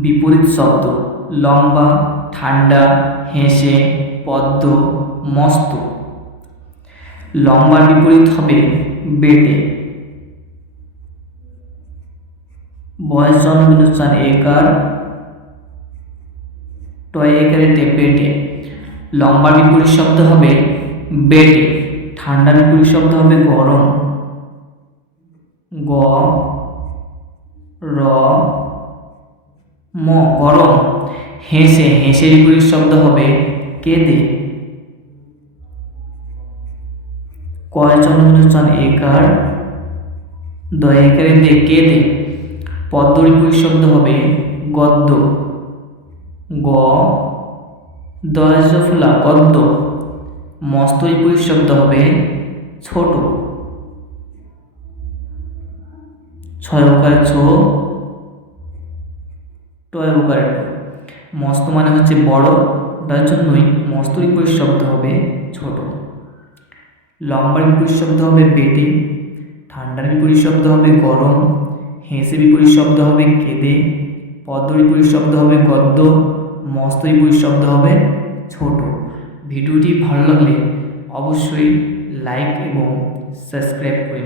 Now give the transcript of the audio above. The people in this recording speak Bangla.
বিপরীত শব্দ। লম্বা, ঠান্ডা, হেসে, পদ্ম, মস্ত। লম্বার বিপরীত হবে বেটে। বয়স জন্ম বিনুষ্ঠান একার টয় একারে টে বেটে। লম্বার বিপরীত শব্দ হবে বেটে। ঠান্ডার বিপরীত শব্দ হবে গরম। গ, র ম, গরম। হেসে হেসে বিপরীত শব্দ হবে কেঁদে। কয় চন্দ্রচন একার, দয় একারে দে কেঁদে। পদ্ম বিপরীত শব্দ হবে গদ্য। গ দয়জফুলা গদ্য। মস্ত বিপরীত শব্দ হবে ছোট। ছয় ওকার ছো টয় ওকার ট মস্ত মানে হচ্ছে বড় তার জন্যই মস্ত বিপরীত শব্দ হবে ছোট। লম্বার বিপরীত শব্দ হবে বেটে। ঠান্ডার বিপরীত শব্দ হবে গরম। হেসে বিপরীত শব্দ হবে কেঁদে। পদ্ম বিপরীত শব্দ হবে গদ্য। মস্ত বিপরীত শব্দ হবে ছোট। ভিডিওটি ভালো লাগলে অবশ্যই লাইক এবং সাবস্ক্রাইব করে